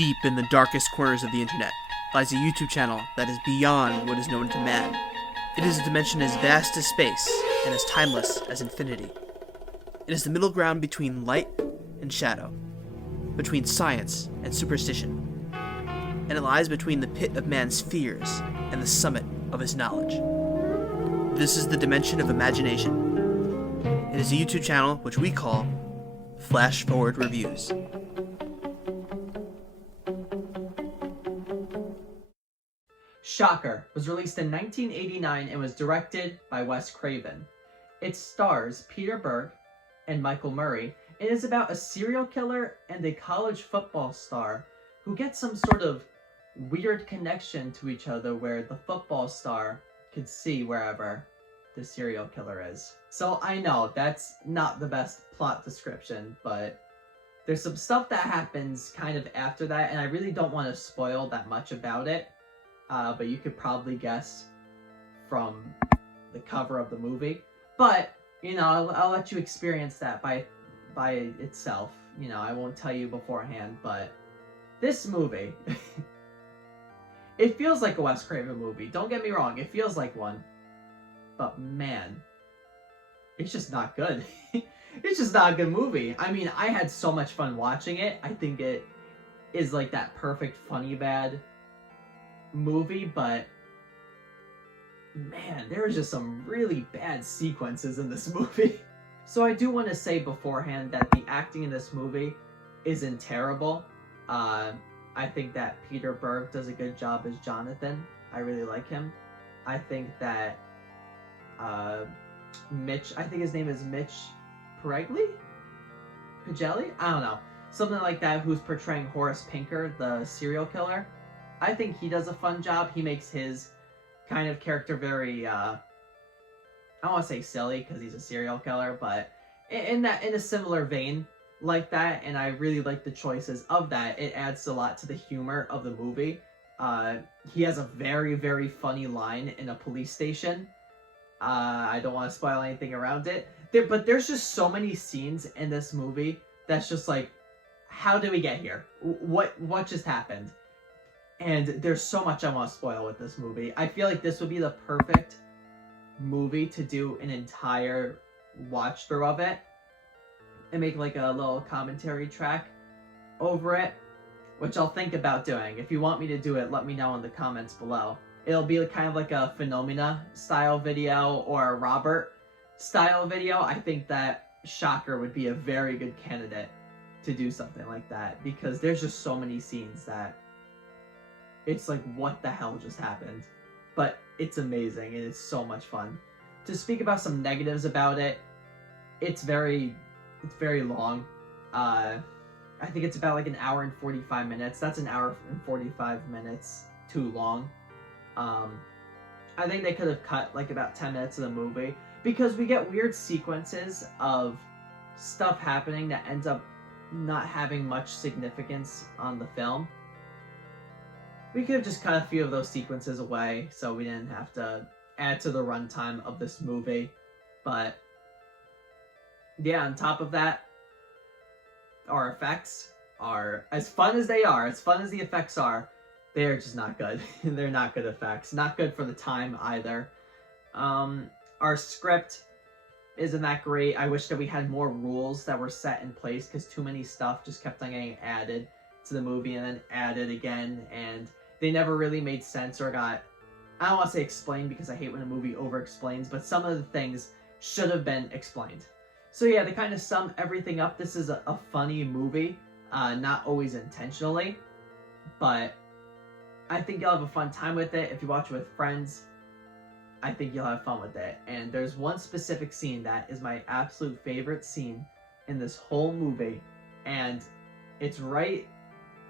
Deep in the darkest corners of the internet lies a YouTube channel that is beyond what is known to man. It is a dimension as vast as space and as timeless as infinity. It is the middle ground between light and shadow, between science and superstition, and it lies between the pit of man's fears and the summit of his knowledge. This is the dimension of imagination. It is a YouTube channel which we call Flash Forward Reviews. Shocker was released in 1989 and was directed by Wes Craven. It stars Peter Berg and Michael Murray and is about a serial killer and a college football star who get some sort of weird connection to each other where the football star could see wherever the serial killer is. So I know that's not the best plot description, but there's some stuff that happens kind of after that, and I really don't want to spoil that much about it. But you could probably guess from the cover of the movie. But, you know, I'll let you experience that by itself. You know, I won't tell you beforehand, but this movie, it feels like a Wes Craven movie. Don't get me wrong, it feels like one. But man, it's just not good. It's just not a good movie. I mean, I had so much fun watching it. I think it is like that perfect funny bad movie, but man, there was just some really bad sequences in this movie. So I do want to say beforehand that the acting in this movie isn't terrible. I think that Peter Berg does a good job as Jonathan. I really like him. I think that Mitch, I think his name is Mitch Piregli? Pagelli? I don't know. Something like that, who's portraying Horace Pinker, the serial killer. I think he does a fun job. He makes his kind of character very, I don't want to say silly because he's a serial killer, but in a similar vein like that. And I really like the choices of that. It adds a lot to the humor of the movie. He has a very, very funny line in a police station. I don't want to spoil anything around it. But there's just so many scenes in this movie that's just like, how did we get here? What just happened? And there's so much I want to spoil with this movie. I feel like this would be the perfect movie to do an entire watch through of it and make like a little commentary track over it, which I'll think about doing. If you want me to do it, let me know in the comments below. It'll be kind of like a Phenomena style video or a Robert style video. I think that Shocker would be a very good candidate to do something like that because there's just so many scenes that it's like, what the hell just happened? But it's amazing and it's so much fun. To speak about some negatives about it, it's very long. I think it's about like an hour and 45 minutes. That's an hour and 45 minutes too long. I think they could have cut like about 10 minutes of the movie because we get weird sequences of stuff happening that ends up not having much significance on the film. We could have just cut a few of those sequences away so we didn't have to add to the runtime of this movie. But yeah, on top of that, our effects are, as fun as they are, as fun as the effects are, they're just not good. They're not good effects. Not good for the time either. Our script isn't that great. I wish that we had more rules that were set in place because too many stuff just kept on getting added to the movie and then added again, and they never really made sense or got, I don't want to say explained because I hate when a movie over-explains, but some of the things should have been explained. So yeah, to kind of sum everything up, this is a funny movie, not always intentionally, but I think you'll have a fun time with it. If you watch it with friends, I think you'll have fun with it. And there's one specific scene that is my absolute favorite scene in this whole movie, and it's right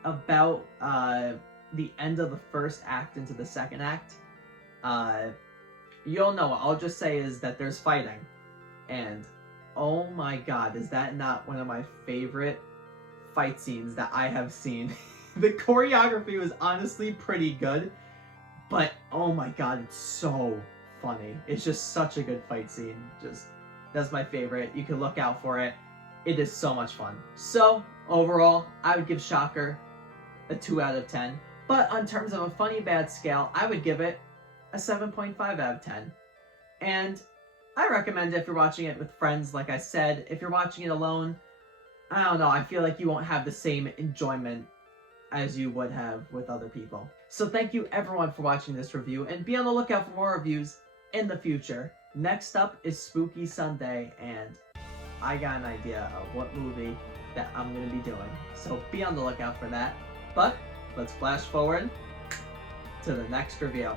about the end of the first act into the second act. You'll know, I'll just say is that there's fighting, and oh my god, is that not one of my favorite fight scenes that I have seen? The choreography was honestly pretty good, but oh my god, it's so funny. It's just such a good fight scene. Just, that's my favorite. You can look out for it. It is so much fun. So overall, I would give Shocker a 2 out of 10. But on terms of a funny bad scale, I would give it a 7.5 out of 10. And I recommend it if you're watching it with friends, like I said. If you're watching it alone, I don't know, I feel like you won't have the same enjoyment as you would have with other people. So thank you everyone for watching this review, and be on the lookout for more reviews in the future. Next up is Spooky Sunday, and I got an idea of what movie that I'm going to be doing. So be on the lookout for that. But let's flash forward to the next review.